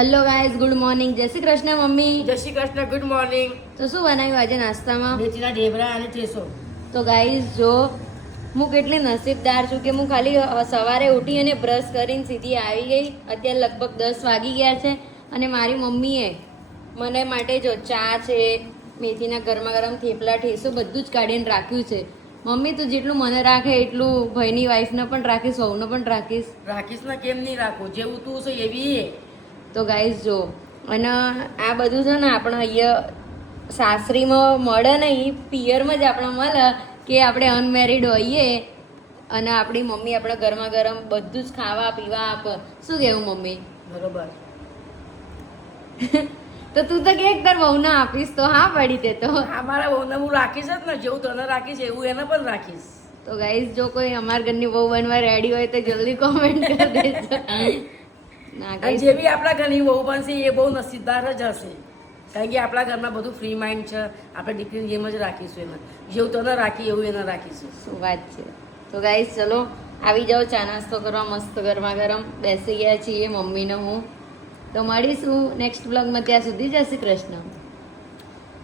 Hello guys, good morning. જય Shri Krishna mummy. જય Shri Krishna. Good morning. તો શું બનાવ્યું આજે નાસ્તામાં? મેથીના ઢેબરા અને ઠેસો. તો ગાઈઝ જો હું કેટલી નસીબદાર છું કે હું ખાલી સવારે ઉઠી અને બ્રશ કરીને સીધી આવી ગઈ. અત્યારે લગભગ 10 વાગી ગયા છે અને મારી મમ્મીએ મને માટે જો ચા છે, મેથીના ગરમા ગરમ થેપલા, ઠેસો બધું જ કાઢીને રાખ્યું છે. મમ્મી તું જેટલું મને રાખે એટલું ભાઈની વાઈફને પણ રાખીશ, વહુને પણ રાખીશ. રાખીશ ને, કેમ નહીં રાખું? જેવું તું છે એવી એ. તો ગાઈઝ જો, અને આ બધું છે ને આપણે અહીંયા સાસરીમાં મળે નહીં, પિયરમાં જ આપણે મળે કે આપણે અનમેરિડ હોઈએ અને આપણી મમ્મી આપણે ગરમા ગરમ બધું જ ખાવા પીવા આપે. શું કહેવું મમ્મી? બરોબર. તો તું તો કે તાર વહુને આપીશ, તો હા પડી તે તો. આ મારા વહુને હું રાખીશ જ ને, જેવું તને રાખીશ એવું એને પણ રાખીશ. તો ગાઈઝ જો કોઈ અમારા ઘરની વહુ બનવા રેડી હોય તો જલ્દી કોમેન્ટ કરી દેજો. ના અને guys, જે બી આપણા ઘરની વહુ બનશે એ બહુ નસીબદાર જ હશે, કારણ કે આપણા ઘરમાં બધું ફ્રી માઇન્ડ છે. આપણે દીકરીને જેમ જ રાખીશું એને, જેવું તને રાખી એવું એને રાખીશું. શું વાત છે. તો ગાઈઝ ચલો આવી જાઓ ચા નાસ્તો કરવા, મસ્ત ગરમા ગરમ બેસી ગયા છીએ મમ્મીને હું. તો મળીશું નેક્સ્ટ બ્લોગમાં. ત્યાં સુધી જય શ્રી કૃષ્ણ.